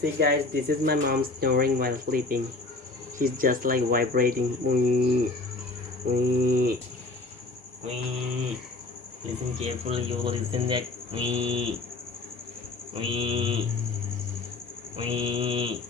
See guys, this is my mom snoring while sleeping. She's just like vibrating. Wee, wee, wee. Listen carefully, you will listen that. Wee, wee, wee.